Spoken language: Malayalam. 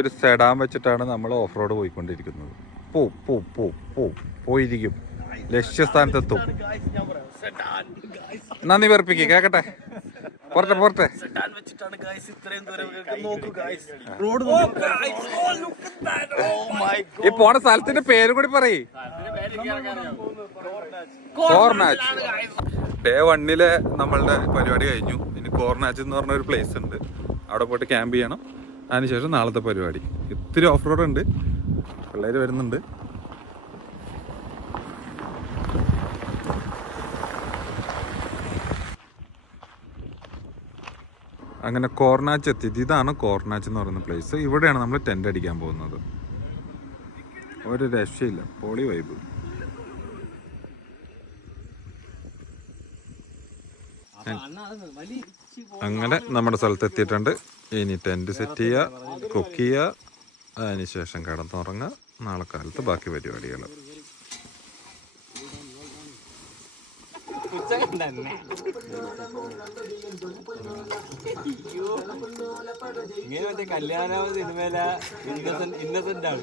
ഒരു സെഡാൻ വെച്ചിട്ടാണ് നമ്മൾ ഓഫ് റോഡ് പോയിക്കൊണ്ടിരിക്കുന്നത്. പോയിരിക്കും, ലക്ഷ്യസ്ഥാനത്തെത്തും. നന്ദി വെറുപ്പിക്ക് കേക്കട്ടെ. പോരട്ടെ. ഈ പോണ സ്ഥലത്തിന്റെ പേരും കൂടി പറയ്. കോർനാച്ച്. ഡേ 1 നമ്മളുടെ പരിപാടി കഴിഞ്ഞു. ഇനി കോർനാച്ച് എന്ന് പറഞ്ഞ ഒരു പ്ലേസ് ഉണ്ട്, അവിടെ പോയിട്ട് ക്യാമ്പ് ചെയ്യണം. അതിനുശേഷം നാളത്തെ പരിപാടി. ഇത്തിരി ഓഫ് റോഡ് ഉണ്ട്, പിള്ളേർ വരുന്നുണ്ട്. അങ്ങനെ കോർനാച്ച് എത്തി. ഇതാണ് കോർനാച്ച് എന്ന് പറയുന്ന പ്ലേസ്. ഇവിടെയാണ് നമ്മൾ ടെൻ്റ് അടിക്കാൻ പോകുന്നത്. ഒരു രക്ഷയില്ല, പൊളി വൈബ്. അങ്ങനെ നമ്മുടെ സ്ഥലത്ത് എത്തിയിട്ടുണ്ട്. ഇനി ടെൻറ്റ് സെറ്റ് ചെയ്യുക, കുക്ക് ചെയ്യുക, അതിനുശേഷം കിടന്നുറങ്ങുക. നാളെ കാലത്ത് ബാക്കി പരിപാടികൾ. ഇങ്ങനെ കല്യാണ സിനിമയില ഇന്നസെന്റ് ആണ്.